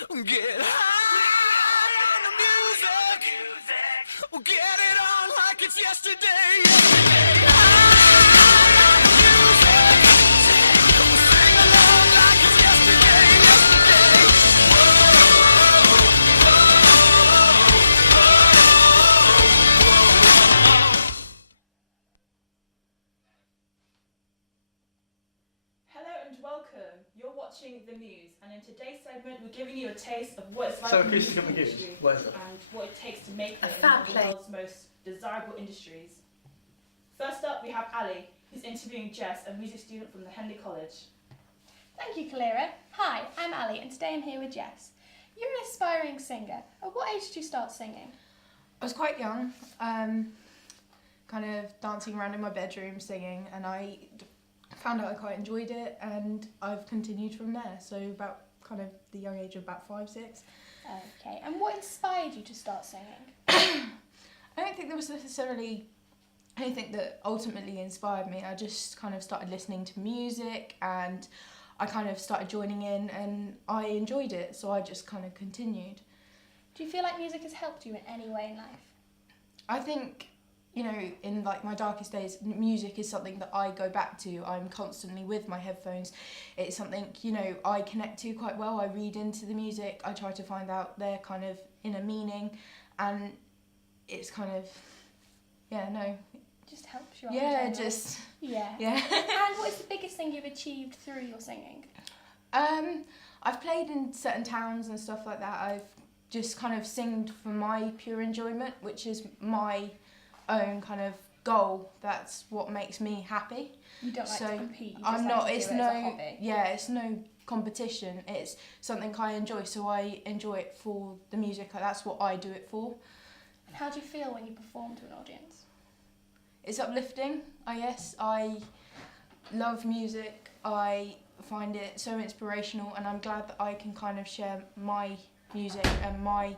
Get high on the music. We'll get it on like it's yesterday. High on the music. We'll sing along like it's yesterday. Hello and welcome. You're watching The Mews, and in today's segment we're giving you a taste of what it's like So in the music acoustic Mews, industry what is it? and what it takes to make A it in fab one of the play. world's most desirable industries. First up we have Ali, who's interviewing Jess, a music student from the Henley College. Thank you, Kalira. Hi, I'm Ali, and today I'm here with Jess. You're an aspiring singer. At what age did you start singing? I was quite young, kind of dancing around in my bedroom singing, and I found out I quite enjoyed it, and I've continued from there. So about kind of the young age of about 5, 6. Okay, and what inspired you to start singing? I don't think there was necessarily anything that ultimately inspired me. I just kind of started listening to music, and I kind of started joining in, and I enjoyed it, so I just kind of continued. Do you feel like music has helped you in any way in life? I think, you know, in like my darkest days, music is something that I go back to. I'm constantly with my headphones. It's something, you know, I connect to quite well. I read into the music. I try to find out their kind of inner meaning, and it's kind of, it Just helps you out. yeah, in general. just, Yeah. yeah. And what is the biggest thing you've achieved through your singing? I've played in certain towns and stuff like that. I've just kind of singed for my pure enjoyment, which is my own kind of goal. That's what makes me happy. You don't like So, to compete. You just I'm like not. to do It's it as a hobby. it's no competition. It's something I enjoy. So I enjoy it for the music. That's what I do it for. And how do you feel when you perform to an audience? It's uplifting, I guess. I love music. I find it so inspirational, and I'm glad that I can kind of share my music and my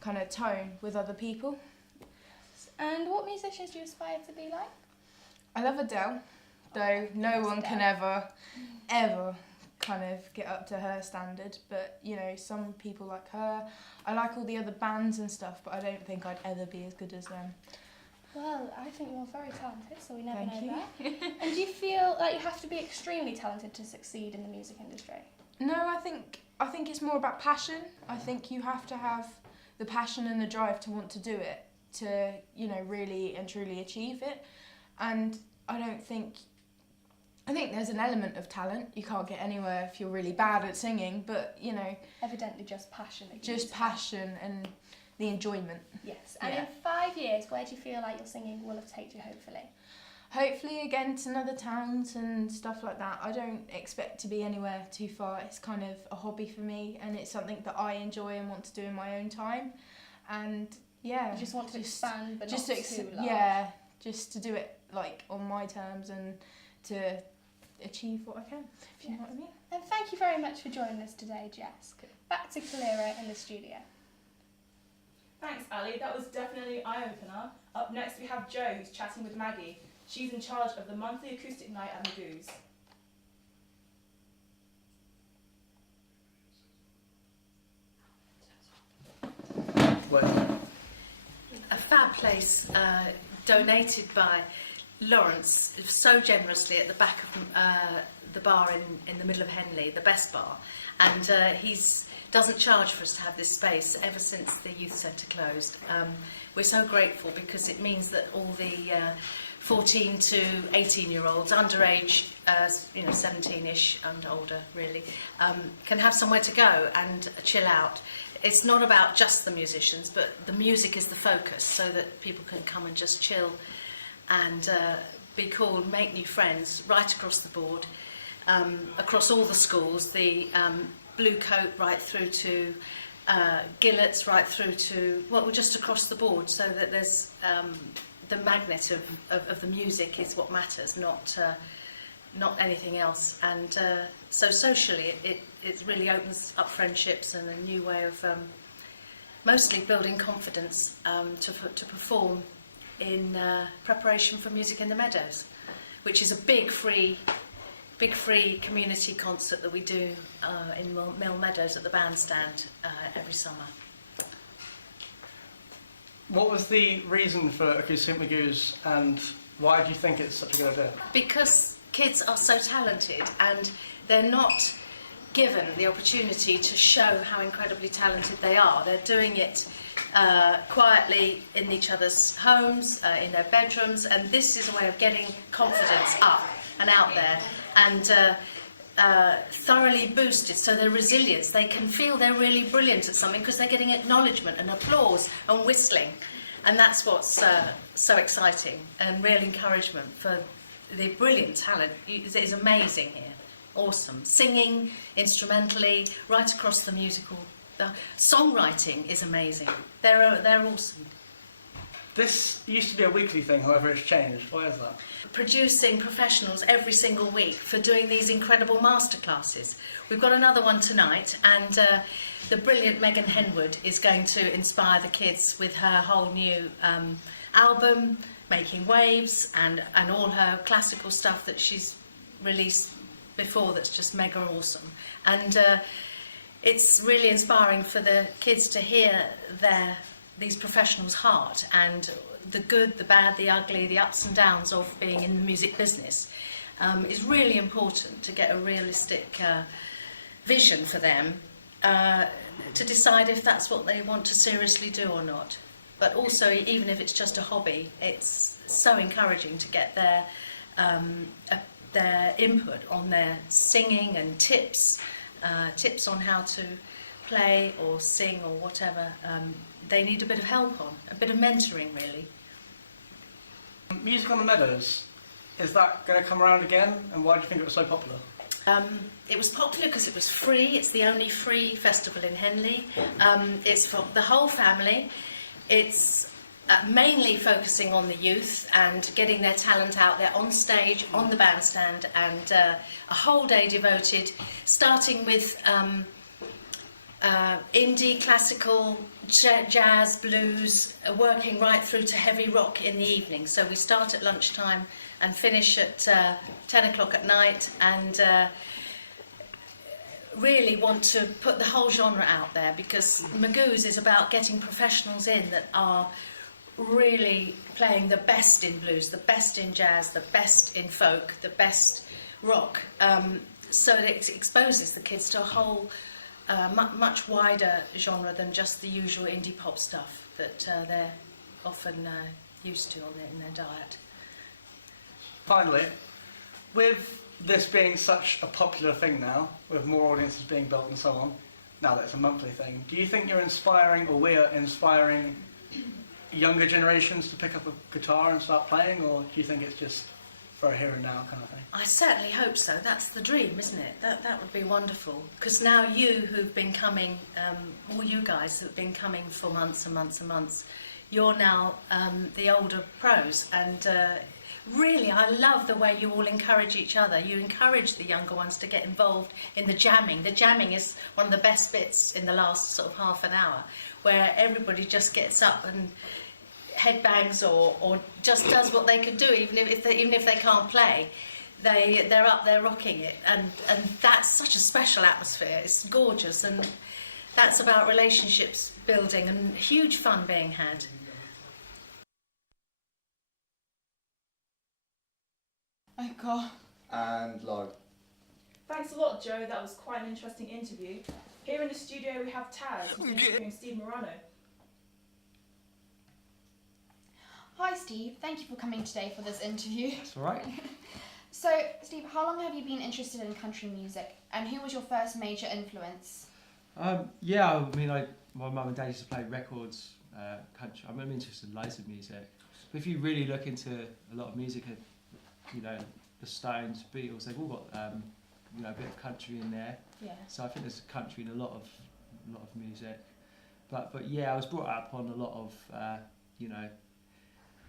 kind of tone with other people. And what musicians do you aspire to be like? I love Adele, though no Yes, one can ever kind of get up to her standard, but you know, some people like her. I like all the other bands and stuff, but I don't think I'd ever be as good as them. Well, I think you're very talented, so we never Thank know you. that. And do you feel like you have to be extremely talented to succeed in the music industry? No, I think it's more about passion. I think you have to have the passion and the drive to want to do it, to, you know, really and truly achieve it. And I think there's an element of talent. You can't get anywhere if you're really bad at singing, but, you know, Evidently just passion. that you just need to have. passion and the enjoyment. Yes. And Yeah. in 5 years, where do you feel like your singing will have taken you, hopefully? Hopefully again to other towns and stuff like that. I don't expect to be anywhere too far. It's kind of a hobby for me, and it's something that I enjoy and want to do in my own time. And yeah, You just want to expand, but just not to too large. yeah, just to do it like on my terms and to achieve what I can, if you know what I mean. And thank you very much for joining us today, Jess. Back to Kalira in the studio. Thanks Ali, that was definitely an eye-opener. Up next we have Jo, who's chatting with Maggie. She's in charge of the monthly acoustic night at Mews. A fab place donated by Lawrence so generously at the back of the bar in the middle of Henley, the best bar, and he's doesn't charge for us to have this space ever since the youth centre closed. We're so grateful because it means that all the 14 to 18-year-olds, underage, 17-ish and older really, can have somewhere to go and chill out. It's not about just the musicians, but the music is the focus, so that people can come and just chill and be cool, make new friends right across the board, across all the schools, the Blue Coat right through to Gillett's, right through to, well, just across the board, so that there's the magnet of the music is what matters, not anything else. And so socially it really opens up friendships and a new way of mostly building confidence to perform in preparation for Music in the Meadows, which is a big free big free community concert that we do in Mill Meadows at the bandstand every summer. What was the reason for Acoustic Mews, and why do you think it's such a good idea? Because kids are so talented and they're not given the opportunity to show how incredibly talented they are. They're doing it quietly in each other's homes, in their bedrooms, and this is a way of getting confidence up and out there and thoroughly boosted, so their resilience, they can feel they're really brilliant at something because they're getting acknowledgement and applause and whistling, and that's what's so exciting and real encouragement for the brilliant talent. It is amazing here. Awesome. Singing, instrumentally, right across the musical. The songwriting is amazing. They're awesome. This used to be a weekly thing, however it's changed. Why is that? Producing professionals every single week for doing these incredible masterclasses. We've got another one tonight, and the brilliant Megan Henwood is going to inspire the kids with her whole new album, Making Waves, and all her classical stuff that she's released before that's just mega awesome. And it's really inspiring for the kids to hear these professionals' heart and the good, the bad, the ugly, the ups and downs of being in the music business. It's really important to get a realistic vision for them to decide if that's what they want to seriously do or not. But also, even if it's just a hobby, it's so encouraging to get their input on their singing and tips on how to play or sing or whatever they need a bit of help on, a bit of mentoring really. Music on the Meadows, is that going to come around again, and why do you think it was so popular? It was popular because it was free. It's the only free festival in Henley. It's for the whole family. It's mainly focusing on the youth and getting their talent out there on stage, on the bandstand, and a whole day devoted, starting with indie, classical, jazz, blues, working right through to heavy rock in the evening. So we start at lunchtime and finish at 10 o'clock at night, and really want to put the whole genre out there, because Mews is about getting professionals in that are really playing the best in blues, the best in jazz, the best in folk, the best rock, so that it exposes the kids to a whole much wider genre than just the usual indie pop stuff that they're often used to in their diet. Finally, with this being such a popular thing now, with more audiences being built and so on, now that it's a monthly thing, do you think you're inspiring, or we're inspiring, younger generations to pick up a guitar and start playing, or do you think it's just for a here and now kind of thing? I certainly hope so. That's the dream, isn't it? That would be wonderful. Because now you who've been coming, all you guys who've been coming for months and months and months, you're now the older pros, and really I love the way you all encourage each other. You encourage the younger ones to get involved in the jamming. The jamming is one of the best bits in the last sort of half an hour, where everybody just gets up and headbangs or just does what they can do, even if they can't play. They're up there rocking it, and that's such a special atmosphere. It's gorgeous, and that's about relationships building and huge fun being had. Oh God. And live. Thanks a lot, Joe. That was quite an interesting interview. Here in the studio we have Taz, who's interviewing Steve Morano. Hi Steve, thank you for coming today for this interview. That's all right. So Steve, how long have you been interested in country music, and who was your first major influence? Yeah, I mean, my mum and dad used to play records, country. I'm interested in loads of music. But if you really look into a lot of music, you know, the Stones, Beatles, they've all got you know, a bit of country in there. Yeah. So I think there's country in a lot of music. But yeah, I was brought up on a lot of you know,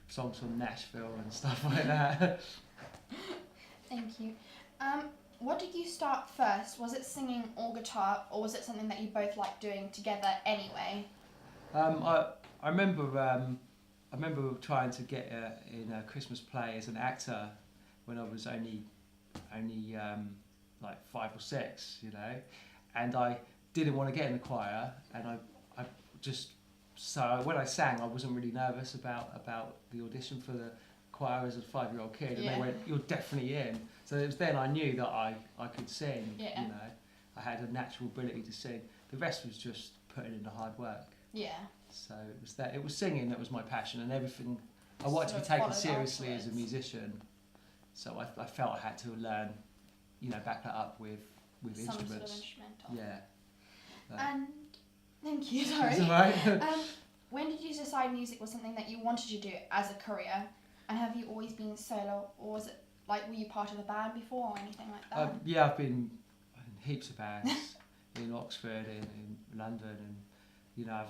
songs from Nashville and stuff like that. Thank you. What did you start first? Was it singing or guitar, or was it something that you both liked doing together anyway? I remember trying to get in a Christmas play as an actor when I was only only like 5 or 6, you know, and I didn't want to get in the choir, and I just, so when I sang, I wasn't really nervous about the audition for the choir as a 5-year-old kid, and Yeah. they went, "You're definitely in." So it was then I knew that I could sing. Yeah. You know, I had a natural ability to sing. The rest was just putting in the hard work. Yeah. So it was that. It was singing that was my passion, and everything. I wanted to be Sort of taken followed seriously as a afterwards. musician. So I felt I had to learn, you know, back that up with Some instruments. sort of instrumental. Yeah. So- And thank you. Sorry. That's all right. When did you decide music was something that you wanted to do as a career? And have you always been solo, or was it like, were you part of a band before or anything like that? Yeah, I've been in heaps of bands in Oxford, in London, and you know,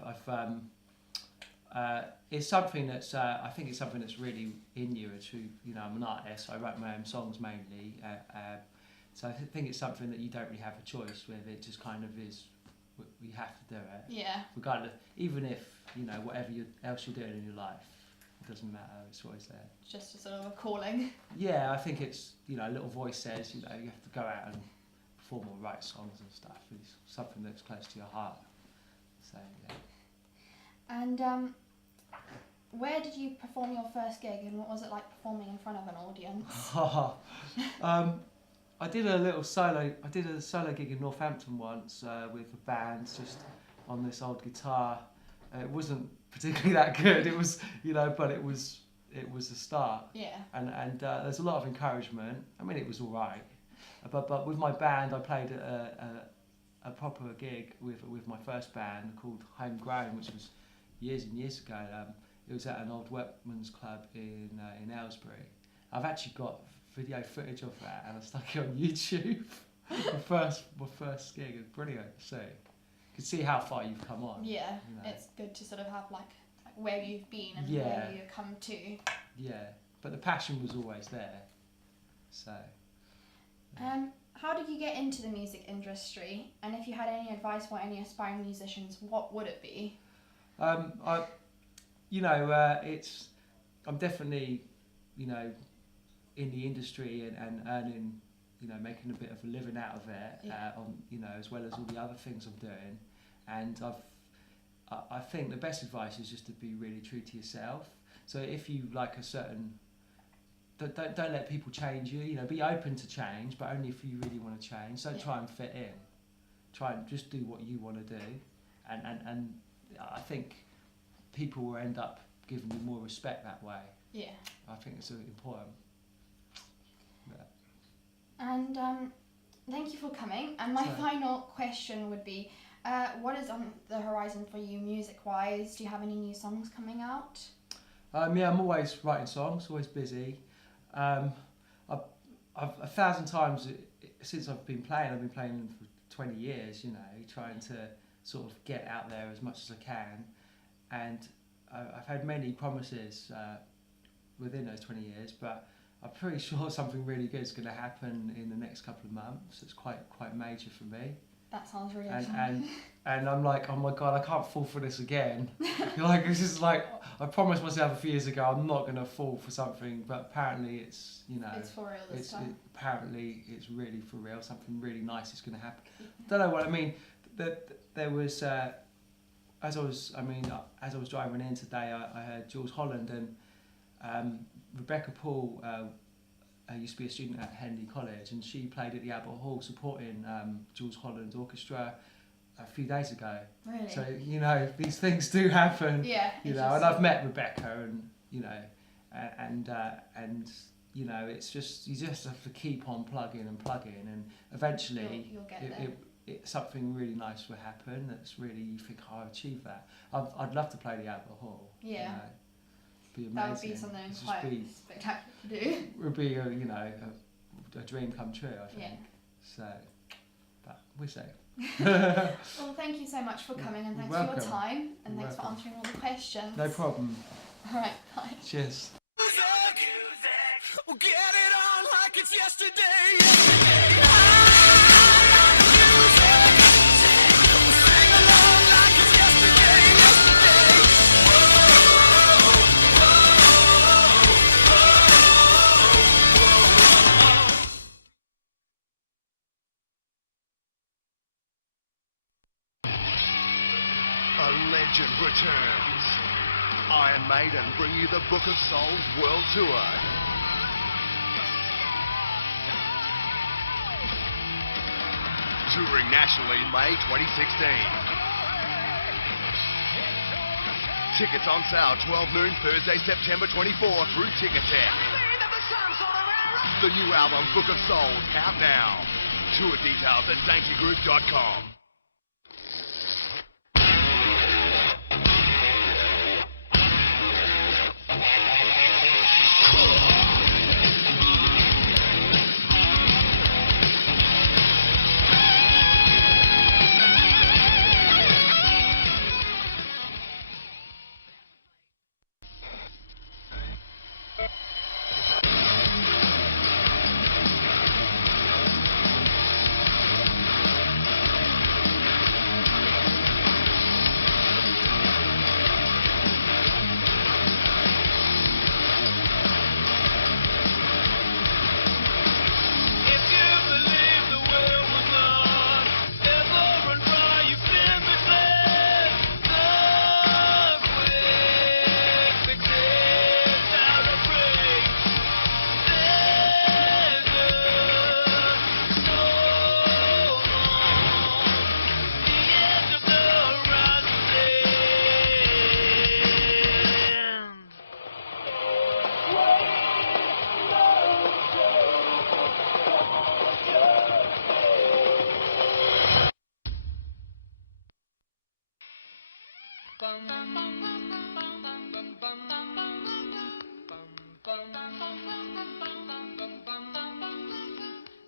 it's something that's I think it's something that's really in you. It's who, you know, I'm an artist. I write my own songs mainly, so I think it's something that you don't really have a choice with. It just kind of is. You have to do it. Yeah. Regardless, even if you know whatever else you're doing in your life, it doesn't matter. It's always there. Just a sort of a calling. Yeah, I think it's, you know, a little voice says, you know, you have to go out and perform or write songs and stuff. It's something that's close to your heart. So yeah. And where did you perform your first gig, and what was it like performing in front of an audience? I did a solo gig in Northampton once with a band, just on this old guitar. It wasn't particularly that good. It was, you know, but it was a start. Yeah. And there's a lot of encouragement. I mean, it was all right. But with my band, I played a proper gig with my first band called Homegrown, which was years and years ago. It was at an old workman's club in Aylesbury. I've actually got video footage of that, and I stuck it on YouTube. my first gig is brilliant to see. You can see how far you've come on. Yeah. You know. It's good to sort of have like where you've been and Yeah. where you've come to. Yeah, but the passion was always there. So. How did you get into the music industry? And if you had any advice for any aspiring musicians, what would it be? I'm definitely, you know, in the industry and earning, you know, making a bit of a living out of it, Yeah. you know, as well as all the other things I'm doing. And I think the best advice is just to be really true to yourself. So if you like a certain, don't let people change you. You know, be open to change, but only if you really want to change. Don't try and fit in. Try and just do what you want to do, and I think people will end up giving you more respect that way. Yeah. I think it's important. Yeah. And thank you for coming. And my Sorry. final question would be, what is on the horizon for you music-wise? Do you have any new songs coming out? Yeah, I'm always writing songs, always busy. I've 1,000 times since I've been playing for 20 years, you know, trying to sort of get out there as much as I can. And I've had many promises within those 20 years, but I'm pretty sure something really good is going to happen in the next couple of months. It's quite major for me. That sounds really And, fun. and I'm like, oh my God, I can't fall for this again. Like, this is like, I promised myself a few years ago I'm not going to fall for something, but apparently it's, you know, It's for real this time. apparently it's really for real. Something really nice is going to happen. Don't know what I mean. There was, as I was driving in today, I heard Jules Holland and Rebecca Paul. Used to be a student at Henley College, and she played at the Albert Hall supporting Jules Holland's orchestra a few days ago. Really? So, you know, these things do happen. Yeah. You it's know, just- and I've met Rebecca, and you know, and you know, it's just, you just have to keep on plugging, and eventually You'll get there. something really nice will happen. That's really, you think, oh, I've achieved that. I'd love to play the Albert Hall. Yeah. You know. Be amazing. That would be something It'd just quite be, spectacular to do. it would be a, you know, a dream come true, I think. Yeah. So, but we'll see. Well, thank you so much for coming, and You're thanks for your welcome. time, and You're thanks for welcome. answering all the questions. No problem. All right, bye. Cheers. Music, get it on like it's yesterday. legend returns. Iron Maiden bring you the Book of Souls World Tour. Touring nationally May 2016. Tickets on sale 12 noon Thursday, September 24 through Ticketek. The new album Book of Souls out now. Tour details at dankeygroup.com.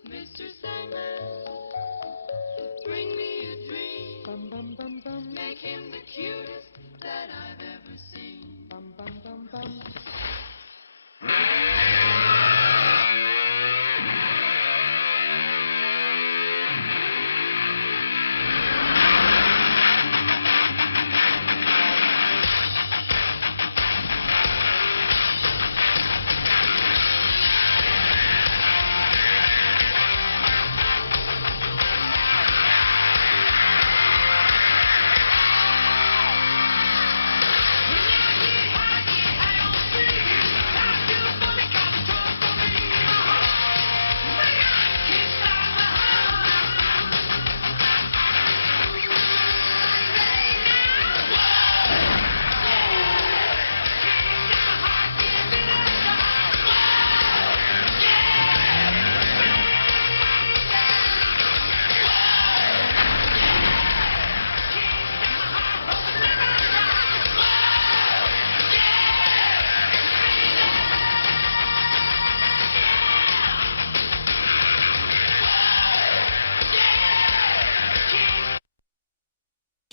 Mr. Sandman, bring me a dream. Make him the cutest that I've ever seen.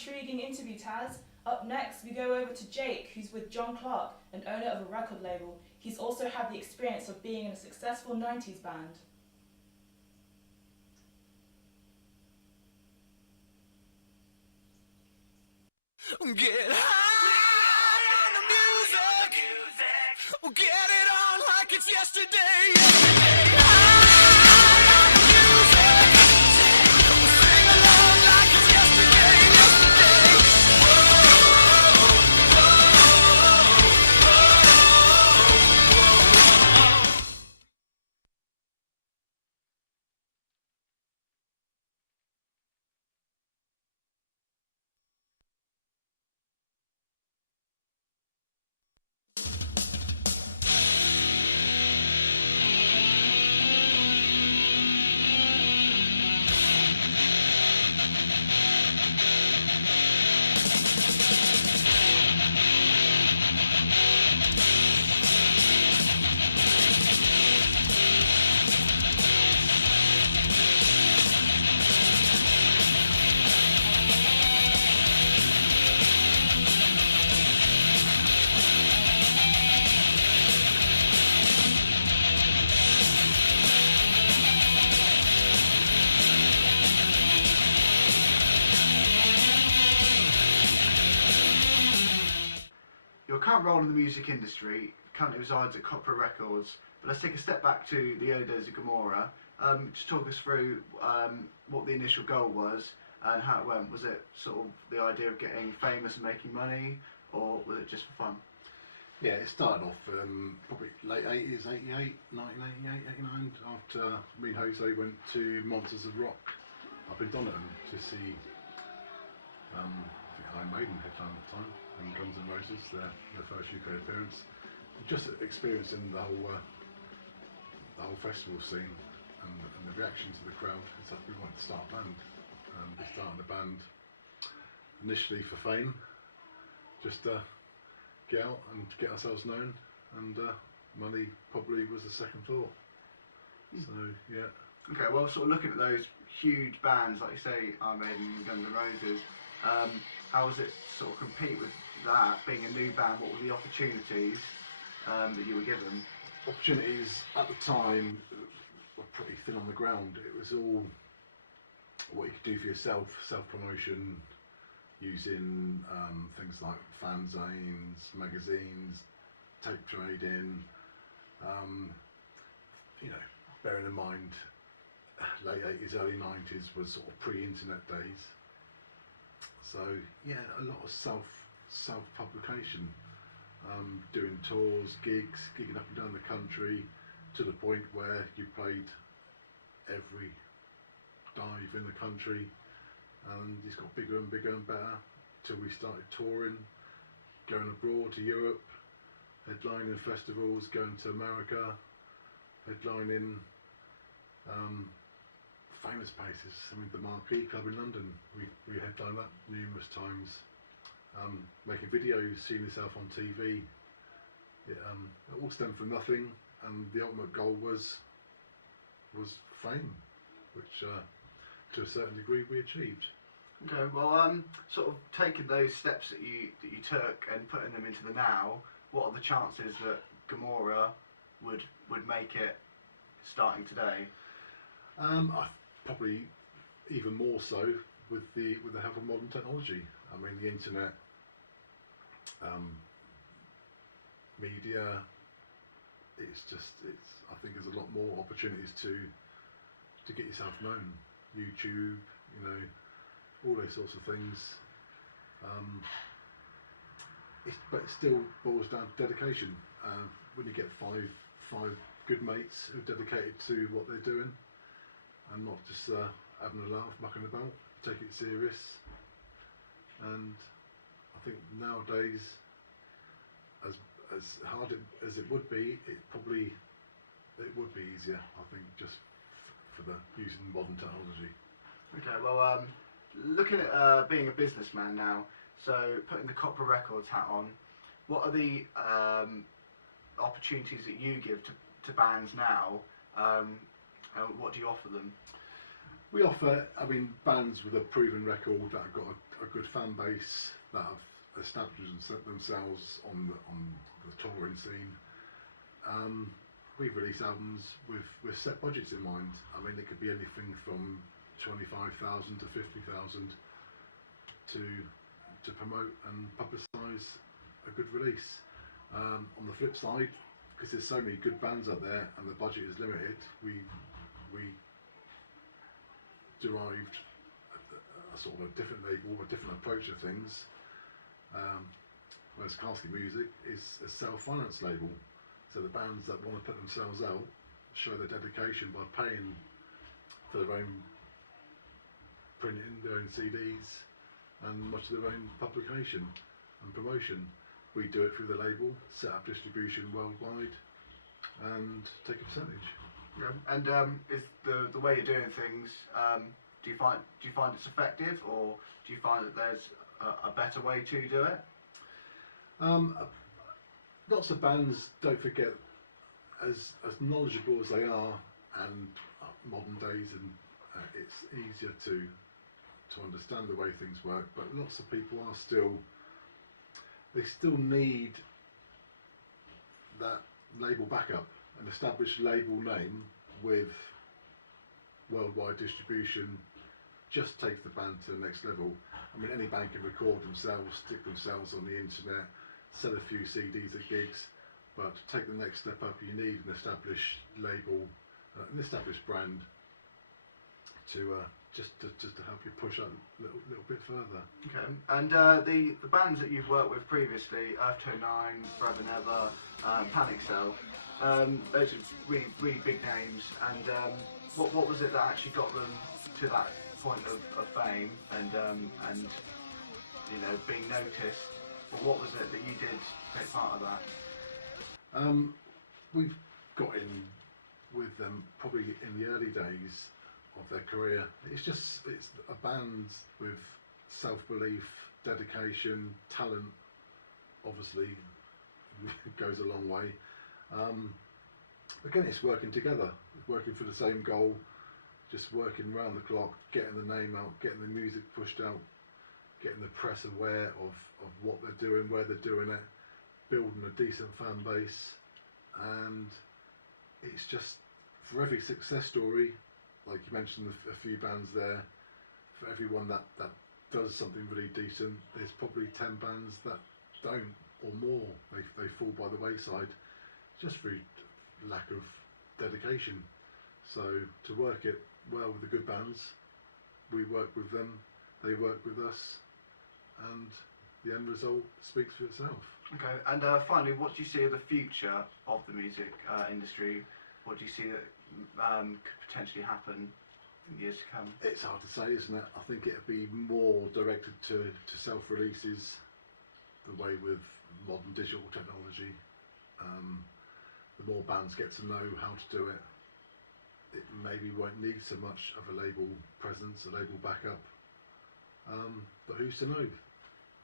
Intriguing interview, Taz. Up next, we go over to Jake, who's with John Clark, an owner of a record label. He's also had the experience of being in a successful 90s band. Get high on the music. Get it on like it's yesterday. High on the music. Sing along like it's yesterday. Your current role in the music industry currently resides at Copra Records, but let's take a step back to the early days of Gomorrah. Just talk us through what the initial goal was and how it went. Was it sort of the idea of getting famous and making money, or was it just for fun? Yeah, it started off probably late 80s, 88, 1988, 89, after me and Jose went to Monsters of Rock up in Donegal to see, I think Iron Maiden headline at the time, and Guns N' Roses, their first UK appearance. Just experiencing the whole festival scene and the reaction to the crowd. It's like we wanted to start a band. We started a band initially for fame, just get out and get ourselves known, and money probably was the second thought. So yeah. Okay, well, sort of looking at those huge bands, like you say, Iron Maiden and Guns N' Roses, how was it sort of compete with that, being a new band? What were the opportunities that you were given? Opportunities at the time were pretty thin on the ground. It was all what you could do for yourself, self-promotion, using things like fanzines, magazines, tape trading, you know, bearing in mind late 80s, early 90s was sort of pre-internet days. So yeah, a lot of self-publication, doing tours, gigs, gigging up and down the country, to the point where you played every dive in the country, and it's got bigger and bigger and better till we started touring, going abroad to Europe, headlining festivals, going to America, headlining famous places. I mean, the Marquee Club in London, we headlined that numerous times. Making videos, seeing yourself on TV, it all stemmed from nothing, and the ultimate goal was fame, which to a certain degree we achieved. Okay, well, sort of taking those steps that you took and putting them into the now, what are the chances that Gomorrah would make it starting today? I probably even more so with the help of modern technology. I mean, the internet, media. I think there's a lot more opportunities to get yourself known. YouTube, you know, all those sorts of things. But it still boils down to dedication. When you get five good mates who are dedicated to what they're doing, and not just having a laugh, mucking about, take it serious. And I think nowadays, as hard as it would be, it would be easier. I think just for the using modern technology. Okay, well, looking at being a businessman now, so putting the Copper Records hat on, what are the opportunities that you give to bands now, and what do you offer them? We offer, I mean, bands with a proven record that have got a good fan base, that have established themselves on the touring scene. We release albums with set budgets in mind. I mean, it could be anything from 25,000 to 50,000 to promote and publicise a good release. On the flip side, because there's so many good bands out there and the budget is limited, we derived a sort of a different label, a different approach to things. Whereas Casket Music is a self-finance label, so the bands that want to put themselves out show their dedication by paying for their own printing, their own CDs, and much of their own publication and promotion. We do it through the label, set up distribution worldwide, and take a percentage. Yeah. And is the way you're doing things? Do you find it's effective, or do you find that there's a better way to do it? Lots of bands, don't forget, as knowledgeable as they are, and modern days, and it's easier to understand the way things work. But lots of people are still need that label backup, an established label name with worldwide distribution. Just takes the band to the next level. I mean, any band can record themselves, stick themselves on the internet, sell a few CDs at gigs, but to take the next step up, you need an established label, an established brand to just to help you push up a little bit further. Okay. And the bands that you've worked with previously, Earth 9, Forever Never, Panic Cell, those are really, really big names. And what was it that actually got them to that point of fame and you know, being noticed? Or what was it that you did to take part of that? We've got in with them probably in the early days of their career. It's a band with self-belief, dedication, talent. Obviously, goes a long way. Again, it's working together, working for the same goal, just working round the clock, getting the name out, getting the music pushed out, getting the press aware of what they're doing, where they're doing it, building a decent fan base. And it's just, for every success story, like you mentioned a few bands there, for everyone that does something really decent, there's probably 10 bands that don't, or more. They fall by the wayside just through lack of dedication. So to work it well with the good bands, we work with them, they work with us, and the end result speaks for itself. Okay, and finally, what do you see of the future of the music industry? What do you see that could potentially happen in years to come? It's hard to say, isn't it? I think it'd be more directed to self-releases, the way with modern digital technology. The more bands get to know how to do it, it maybe won't need so much of a label presence, a label backup. But who's to know?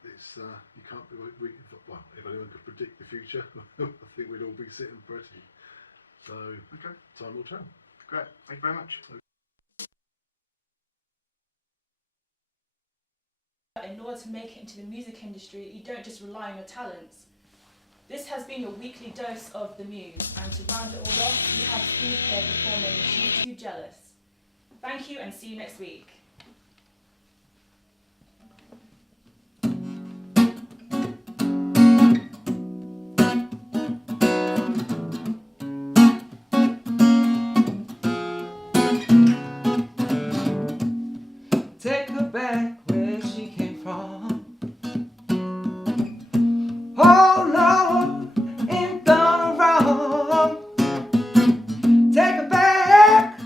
It's you can't. Well, if anyone could predict the future, I think we'd all be sitting pretty. So, okay, time will tell. Great, thank you very much. In order to make it into the music industry, you don't just rely on your talents. This has been your weekly dose of the Mews, and to round it all off, we have Steve here performing She's Too Jealous. Thank you and see you next week. Take her back where she came from. Oh Lord, ain't done wrong. Take her back,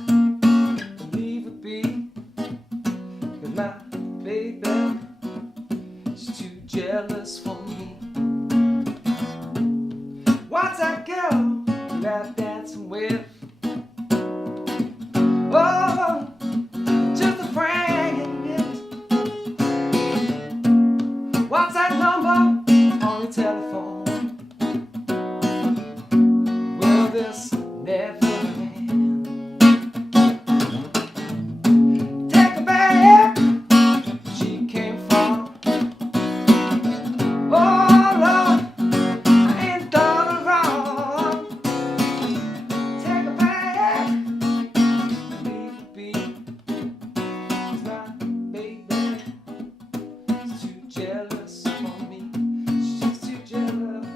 leave her be. 'Cause my baby, she's too jealous for me. What's that girl you out dancing with? Oh, just a friend. What's that number on your telephone? Will this never end? Take her back where she came from. Oh Lord, I ain't done her wrong. Take her back, leave her be. 'Cause my baby is too jealous for me. She's too jealous.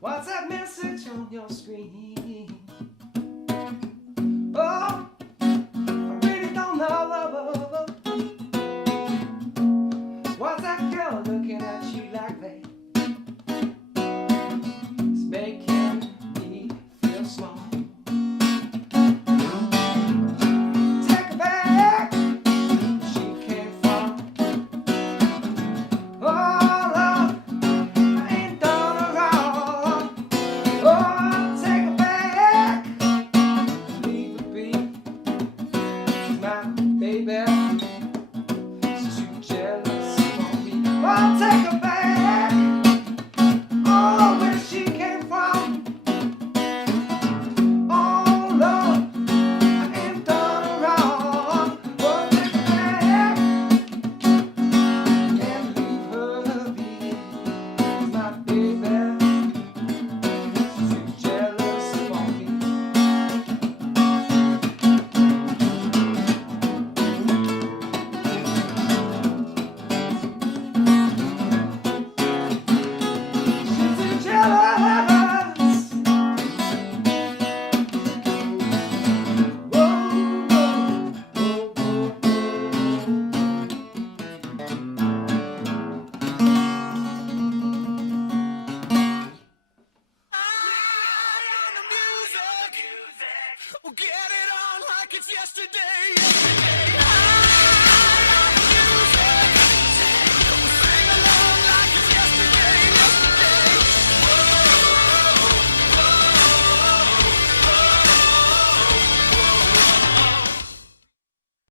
What's that message on your screen?